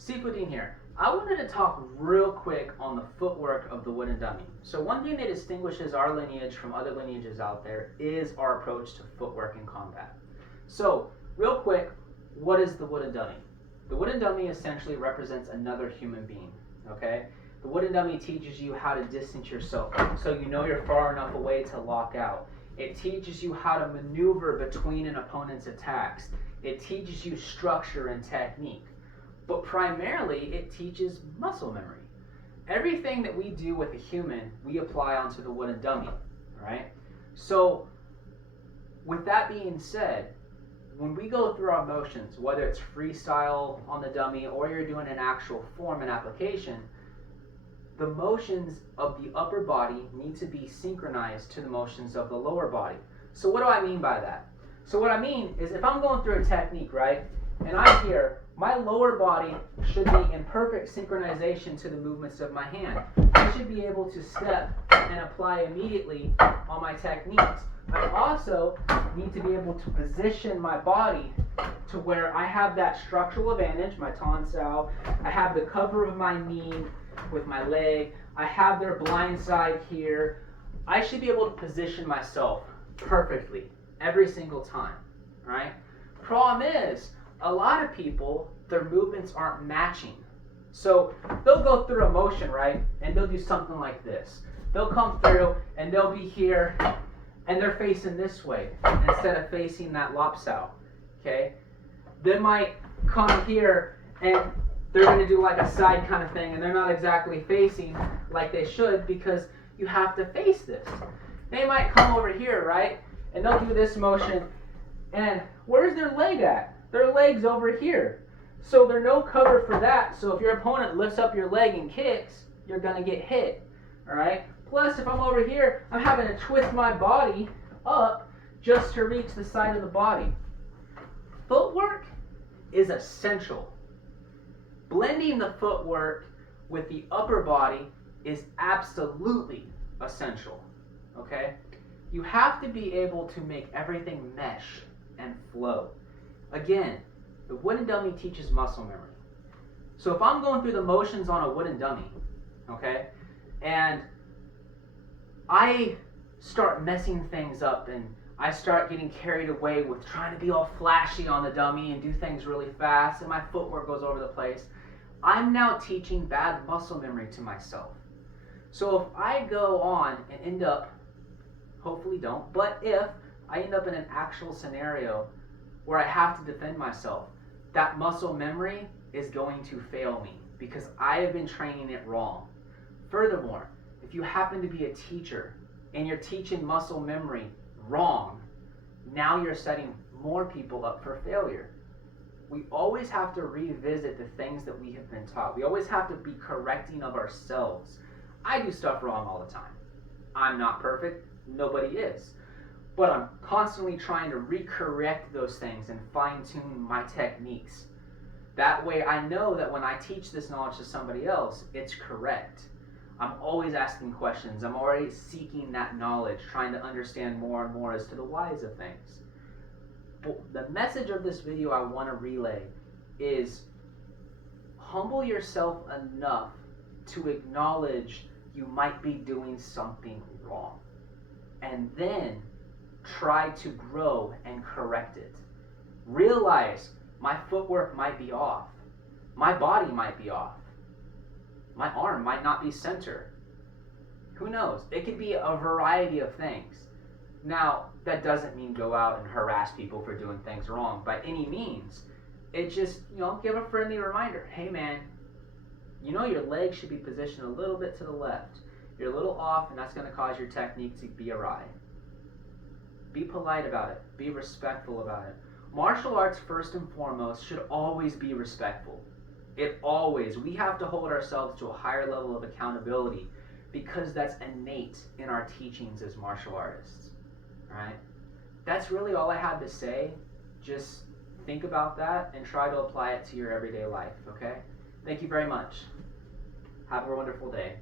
Seafoodine here. I wanted to talk real quick on the footwork of the wooden dummy. So one thing that distinguishes our lineage from other lineages out there is our approach to footwork in combat. So real quick, what is the wooden dummy? The wooden dummy essentially represents another human being, okay? The wooden dummy teaches you how to distance yourself so you know you're far enough away to lock out. It teaches you how to maneuver between an opponent's attacks. It teaches you structure and technique. But primarily, it teaches muscle memory. Everything that we do with a human, we apply onto the wooden dummy, all right? So, with that being said, when we go through our motions, whether it's freestyle on the dummy or you're doing an actual form and application, the motions of the upper body need to be synchronized to the motions of the lower body. So what do I mean by that? So what I mean is if I'm going through a technique, right, and I'm here, my lower body should be in perfect synchronization to the movements of my hand. I should be able to step and apply immediately on my techniques. I also need to be able to position my body to where I have that structural advantage, my tonsile. I have the cover of my knee with my leg. I have their blind side here. I should be able to position myself perfectly every single time, right? Problem is, a lot of people, their movements aren't matching. So they'll go through a motion, right? And they'll do something like this. They'll come through and they'll be here and they're facing this way instead of facing that lopsow, okay? They might come here and they're going to do like a side kind of thing and they're not exactly facing like they should because you have to face this. They might come over here, right? And they'll do this motion and where's their leg at? Their leg's over here. So there's no cover for that. So if your opponent lifts up your leg and kicks, you're going to get hit. All right? Plus, if I'm over here, I'm having to twist my body up just to reach the side of the body. Footwork is essential. Blending the footwork with the upper body is absolutely essential. Okay? You have to be able to make everything mesh and flow. Again, the wooden dummy teaches muscle memory. So if I'm going through the motions on a wooden dummy, okay, and I start messing things up and I start getting carried away with trying to be all flashy on the dummy and do things really fast and my footwork goes over the place, I'm now teaching bad muscle memory to myself. So if I go on and end up, hopefully don't, but if I end up in an actual scenario where I have to defend myself, that muscle memory is going to fail me because I have been training it wrong. Furthermore, if you happen to be a teacher and you're teaching muscle memory wrong, now you're setting more people up for failure. We always have to revisit the things that we have been taught. We always have to be correcting of ourselves. I do stuff wrong all the time. I'm not perfect. Nobody is. But I'm constantly trying to recorrect those things and fine-tune my techniques. That way I know that when I teach this knowledge to somebody else, it's correct. I'm always asking questions. I'm already seeking that knowledge, trying to understand more and more as to the whys of things. But the message of this video I want to relay is humble yourself enough to acknowledge you might be doing something wrong. And then try to grow and correct it. Realize my footwork might be off. My body might be off. My arm might not be center. Who knows? It could be a variety of things. Now, that doesn't mean go out and harass people for doing things wrong by any means. It just, give a friendly reminder. Hey man, your leg should be positioned a little bit to the left. You're a little off and that's going to cause your technique to be awry. Be polite about it. Be respectful about it. Martial arts, first and foremost, should always be respectful. We have to hold ourselves to a higher level of accountability because that's innate in our teachings as martial artists. All right? That's really all I had to say. Just think about that and try to apply it to your everyday life, okay? Thank you very much. Have a wonderful day.